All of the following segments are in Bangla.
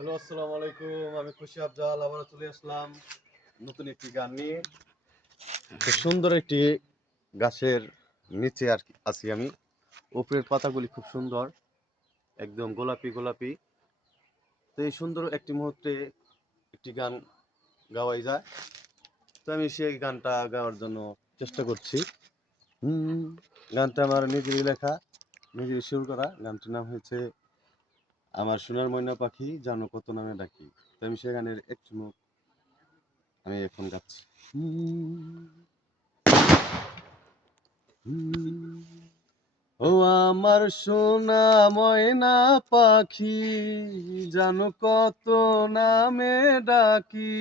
হ্যালো, আসসালামু আলাইকুম। আমি খুশি আফজাল আবারও চলে আসলাম নতুন একটি গান নিয়ে। খুব সুন্দর একটি গাছের নিচে আছি আমি। উপরের পাতাগুলি খুব সুন্দর, একদম গোলাপি গোলাপি। তো এই সুন্দর একটি মুহূর্তে একটি গান গাওয়াই যায়। তো আমি সেই গানটা গাওয়ার জন্য চেষ্টা করছি। হুম, গানটা আমার নিজেরই লেখা, নিজেরই সুর করা। গানটির নাম হয়েছে আমার সোনার ময়না পাখি জানো কত নামে ডাকি। তো আমি সেই গানের একটু আমি এখন গাচ্ছি। ও আমার সোনা ময়না পাখি জানো কত নামে ডাকি,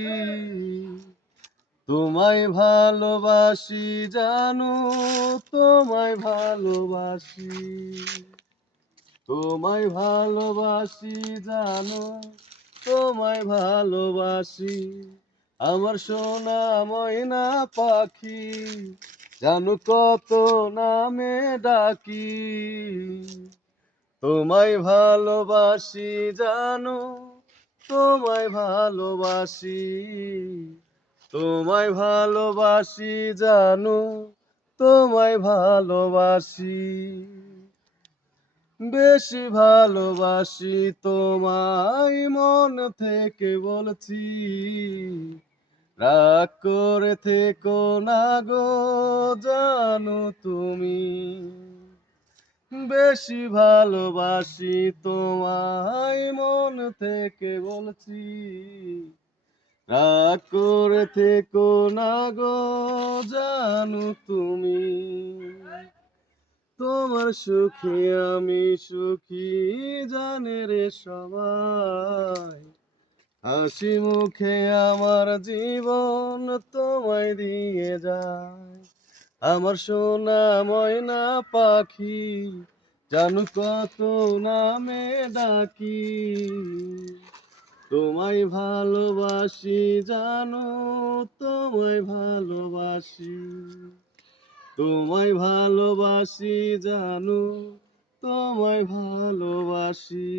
তোমায় ভালোবাসি জানো, তোমায় ভালোবাসি, তোমায় ভালোবাসি জানো, তোমায় ভালোবাসি। আমার সোনা ময়না পাখি জানো কত নামে ডাকি, তোমায় ভালোবাসি জানো, তোমায় ভালোবাসি, তোমায় ভালোবাসি জানো, তোমায় ভালোবাসি। বেশি ভালোবাসি তোমায় মন থেকে বলছি, রাগ করে থেকো না গো জানো তুমি। বেশি ভালোবাসি তোমায় মন থেকে বলছি, রাগ করে থেকো না গো জানো তুমি। তোমার সুখে আমি সুখী জানে রে সবাই, হাসি মুখে আমার জীবন তোমায় দিয়ে যায়। আমার সোনা ময়না পাখি জানো কত নামে ডাকি, তোমায় ভালোবাসি জানো, তোমায় ভালোবাসি, তোমায় ভালোবাসি জানো, তোমায় ভালোবাসি।